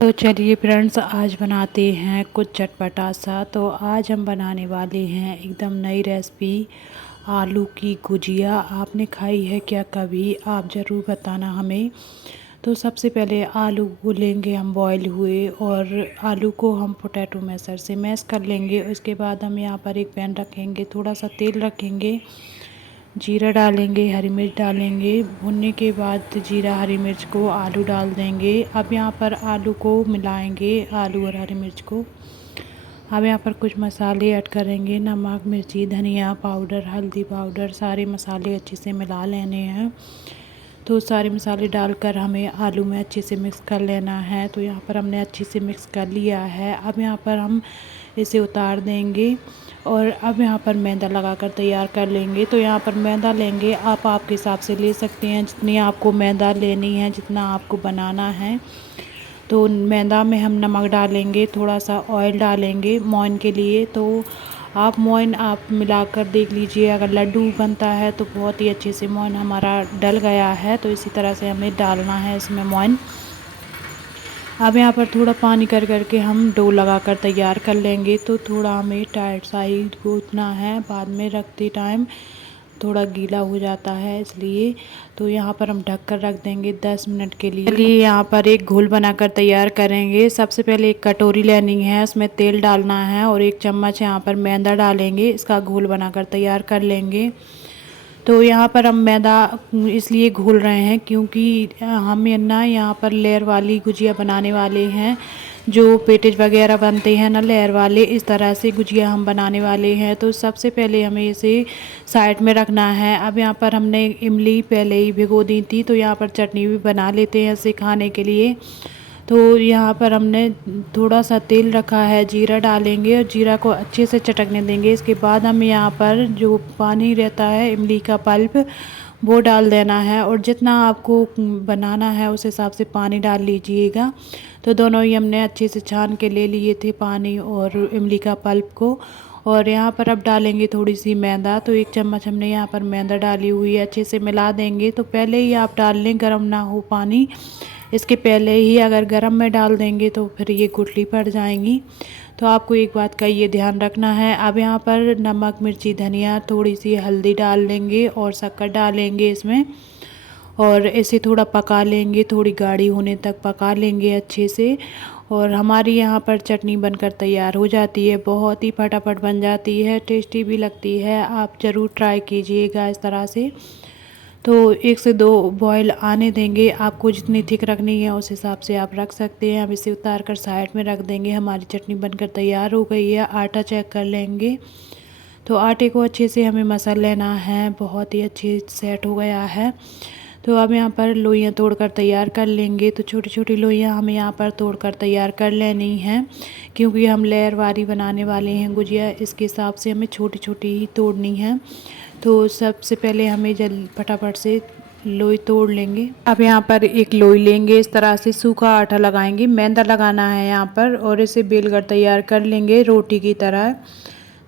तो चलिए फ्रेंड्स, आज बनाते हैं कुछ चटपटा सा। तो आज हम बनाने वाले हैं एकदम नई रेसिपी, आलू की गुजिया। आपने खाई है क्या कभी? आप ज़रूर बताना हमें। तो सबसे पहले आलू को लेंगे हम बॉईल हुए, और आलू को हम पोटैटो मैशर से मैश कर लेंगे। उसके बाद हम यहाँ पर एक पैन रखेंगे, थोड़ा सा तेल रखेंगे, जीरा डालेंगे, हरी मिर्च डालेंगे। भुनने के बाद जीरा हरी मिर्च को आलू डाल देंगे। अब यहाँ पर आलू को मिलाएंगे, आलू और हरी मिर्च को। अब यहाँ पर कुछ मसाले ऐड करेंगे, नमक, मिर्ची, धनिया पाउडर, हल्दी पाउडर, सारे मसाले अच्छे से मिला लेने हैं। तो सारे मसाले डालकर हमें आलू में अच्छे से मिक्स कर लेना है। तो यहाँ पर हमने अच्छे से मिक्स कर लिया है। अब यहाँ पर हम इसे उतार देंगे, और अब यहाँ पर मैदा लगाकर तैयार कर लेंगे। तो यहाँ पर मैदा लेंगे, आप आपके हिसाब से ले सकते हैं, जितनी आपको मैदा लेनी है, जितना आपको बनाना है। तो मैदा में हम नमक डालेंगे, थोड़ा सा ऑयल डालेंगे मोइन के लिए। तो आप मोइन आप मिलाकर देख लीजिए, अगर लड्डू बनता है तो बहुत ही अच्छे से मोइन हमारा डल गया है। तो इसी तरह से हमें डालना है इसमें मोइन। अब यहाँ पर थोड़ा पानी कर करके हम डो लगा कर तैयार कर लेंगे। तो थोड़ा हमें टाइट सा ही गूँथना है, बाद में रखते टाइम थोड़ा गीला हो जाता है इसलिए। तो यहाँ पर हम ढक कर रख देंगे 10 मिनट के लिए। चलिए यहाँ पर एक घोल बनाकर तैयार करेंगे। सबसे पहले एक कटोरी लेनी है, उसमें तेल डालना है, और 1 चम्मच यहाँ पर मैदा डालेंगे। इसका घोल बनाकर तैयार कर लेंगे। तो यहाँ पर हम मैदा इसलिए घोल रहे हैं क्योंकि हम ना यहाँ पर लेयर वाली गुजिया बनाने वाले हैं। जो पेटीज वगैरह बनते हैं ना लेयर वाले, इस तरह से गुजिया हम बनाने वाले हैं। तो सबसे पहले हमें इसे साइड में रखना है। अब यहाँ पर हमने इमली पहले ही भिगो दी थी, तो यहाँ पर चटनी भी बना लेते हैं इसे खाने के लिए। तो यहाँ पर हमने थोड़ा सा तेल रखा है, जीरा डालेंगे और जीरा को अच्छे से चटकने देंगे। इसके बाद हम यहाँ पर जो पानी रहता है इमली का पल्प, वो डाल देना है, और जितना आपको बनाना है उस हिसाब से पानी डाल लीजिएगा। तो दोनों ही हमने अच्छे से छान के ले लिए थे, पानी और इमली का पल्प को। और यहाँ पर अब डालेंगे थोड़ी सी मैदा। तो 1 चम्मच हमने यहाँ पर मैदा डाली हुई है, अच्छे से मिला देंगे। तो पहले ही आप डाल लें, गर्म ना हो पानी, इसके पहले ही अगर गर्म में डाल देंगे तो फिर ये गुठली पड़ जाएंगी। तो आपको एक बात का ये ध्यान रखना है। अब यहाँ पर नमक, मिर्ची, धनिया, थोड़ी सी हल्दी डाल देंगे, और शक्कर डालेंगे इसमें, और इसे थोड़ा पका लेंगे, थोड़ी गाढ़ी होने तक पका लेंगे अच्छे से। और हमारी यहाँ पर चटनी बनकर तैयार हो जाती है, बहुत ही फटाफट बन जाती है, टेस्टी भी लगती है। आप ज़रूर ट्राई कीजिएगा इस तरह से। तो 1 से 2 बॉयल आने देंगे, आपको जितनी थिक रखनी है उस हिसाब से आप रख सकते हैं। अब इसे उतार कर साइड में रख देंगे। हमारी चटनी बनकर तैयार हो गई है। आटा चेक कर लेंगे। तो आटे को अच्छे से हमें मसल लेना है, बहुत ही अच्छे सेट हो गया है। तो अब यहाँ पर लोइयाँ तोड़कर तैयार कर लेंगे। तो छोटी छोटी लोइयाँ हमें यहाँ पर तोड़कर तैयार कर लेनी हैं, क्योंकि हम लेयर वाली बनाने वाले हैं गुजिया, इसके हिसाब से हमें छोटी छोटी ही तोड़नी है। तो सबसे पहले हमें फटाफट से लोई तोड़ लेंगे। अब यहाँ पर एक लोई लेंगे, इस तरह से सूखा आटा लगाएंगे, मैदा लगाना है यहाँ पर, और इसे बेलकर तैयार कर लेंगे रोटी की तरह।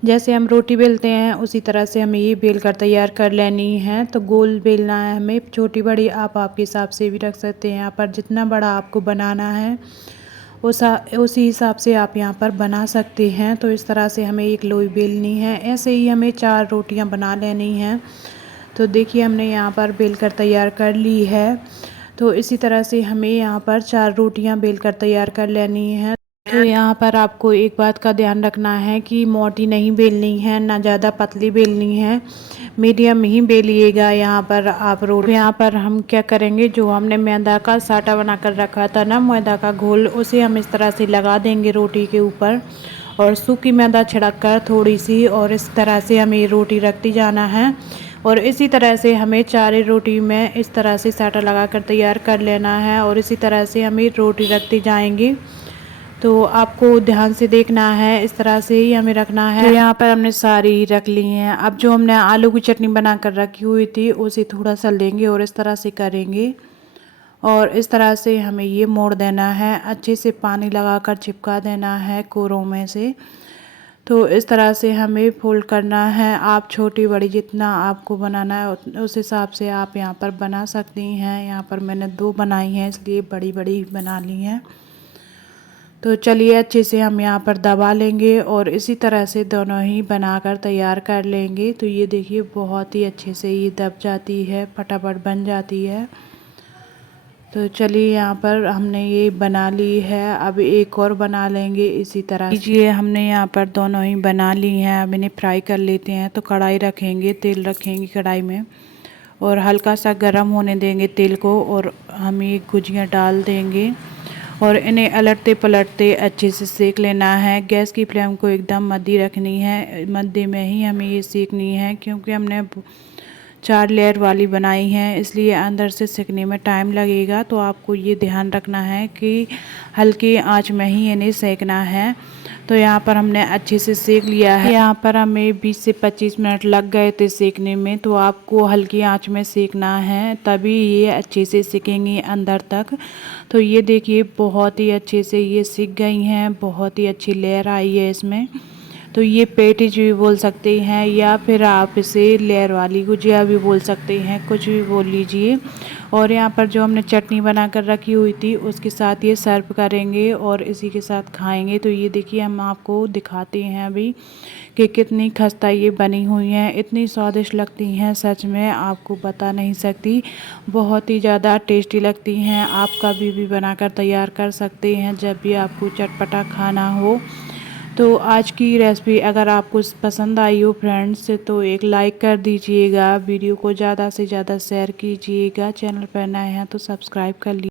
जैसे हम रोटी बेलते हैं उसी तरह से हमें ये बेल कर तैयार कर लेनी है। तो गोल बेलना है हमें, छोटी बड़ी आप आपके हिसाब से भी रख सकते हैं। यहाँ पर जितना बड़ा आपको बनाना है उसी हिसाब से आप यहाँ पर बना सकते हैं। तो इस तरह से हमें एक लोई बेलनी है। ऐसे ही हमें 4 रोटियाँ बना लेनी हैं। तो देखिए हमने यहाँ पर बेल कर तैयार कर ली है। तो इसी तरह से हमें यहाँ पर 4 रोटियाँ बेल कर तैयार कर लेनी है। तो यहाँ पर आपको एक बात का ध्यान रखना है कि मोटी नहीं बेलनी है, ना ज़्यादा पतली बेलनी है, मीडियम ही बेलिएगा। यहाँ पर आप रोटी, यहाँ पर हम क्या करेंगे, जो हमने मैदा का साटा बना कर रखा था ना, मैदा का घोल, उसे हम इस तरह से लगा देंगे रोटी के ऊपर, और सूखी मैदा छिड़क कर थोड़ी सी, और इस तरह से हमें रोटी रखती जाना है। और इसी तरह से हमें 4 रोटी में इस तरह से साटा लगा कर तैयार कर लेना है, और इसी तरह से हमें रोटी रखती जाएंगी। तो आपको ध्यान से देखना है, इस तरह से ही हमें रखना है। तो यहाँ पर हमने सारी रख ली हैं। अब जो हमने आलू की चटनी बनाकर रखी हुई थी उसे थोड़ा सा लेंगे और इस तरह से करेंगे, और इस तरह से हमें ये मोड़ देना है, अच्छे से पानी लगाकर चिपका देना है कोरों में से। तो इस तरह से हमें फोल्ड करना है। आप छोटी बड़ी जितना आपको बनाना है उस हिसाब से आप यहाँ पर बना सकती हैं। यहाँ पर मैंने 2 बनाई हैं, इसलिए बड़ी बड़ी बना ली हैं। तो चलिए अच्छे से हम यहाँ पर दबा लेंगे और इसी तरह से दोनों ही बनाकर तैयार कर लेंगे। तो ये देखिए बहुत ही अच्छे से ये दब जाती है, फटाफट बन जाती है। तो चलिए यहाँ पर हमने ये बना ली है। अब एक और बना लेंगे इसी तरह। लीजिए हमने यहाँ पर दोनों ही बना ली हैं। अब इन्हें फ्राई कर लेते हैं। तो कढ़ाई रखेंगे, तेल रखेंगे कढ़ाई में और हल्का सा गर्म होने देंगे तेल को और हम ये गुजियाँ डाल देंगे और इन्हें अलटते पलटते अच्छे से सेक लेना है। गैस की फ्लेम को एकदम मध्य रखनी है, मध्य में ही हमें ये सेकनी है, क्योंकि हमने 4 लेयर वाली बनाई है, इसलिए अंदर से सेकने में टाइम लगेगा। तो आपको ये ध्यान रखना है कि हल्की आंच में ही इन्हें सेकना है। तो यहाँ पर हमने अच्छे से सेक लिया है। यहाँ पर हमें 20 से 25 मिनट लग गए थे सेकने में। तो आपको हल्की आंच में सेकना है, तभी ये अच्छे से सिकेंगी अंदर तक। तो ये देखिए बहुत ही अच्छे से ये सिक गई हैं, बहुत ही अच्छी लेयर आई है इसमें। तो ये पेटीज भी बोल सकते हैं या फिर आप इसे लेयर वाली गुजिया भी बोल सकते हैं, कुछ भी बोल लीजिए। और यहाँ पर जो हमने चटनी बनाकर रखी हुई थी उसके साथ ये सर्व करेंगे और इसी के साथ खाएंगे। तो ये देखिए हम आपको दिखाते हैं अभी कि कितनी खस्ता ये बनी हुई हैं, इतनी स्वादिष्ट लगती हैं, सच में आपको बता नहीं सकती, बहुत ही ज़्यादा टेस्टी लगती हैं। आप कभी भी बनाकर तैयार कर सकते हैं जब भी आपको चटपटा खाना हो। तो आज की रेसिपी अगर आपको पसंद आई हो फ्रेंड्स, तो एक लाइक कर दीजिएगा, वीडियो को ज़्यादा से ज़्यादा शेयर कीजिएगा, चैनल पर नए हैं तो सब्सक्राइब कर लीजिए।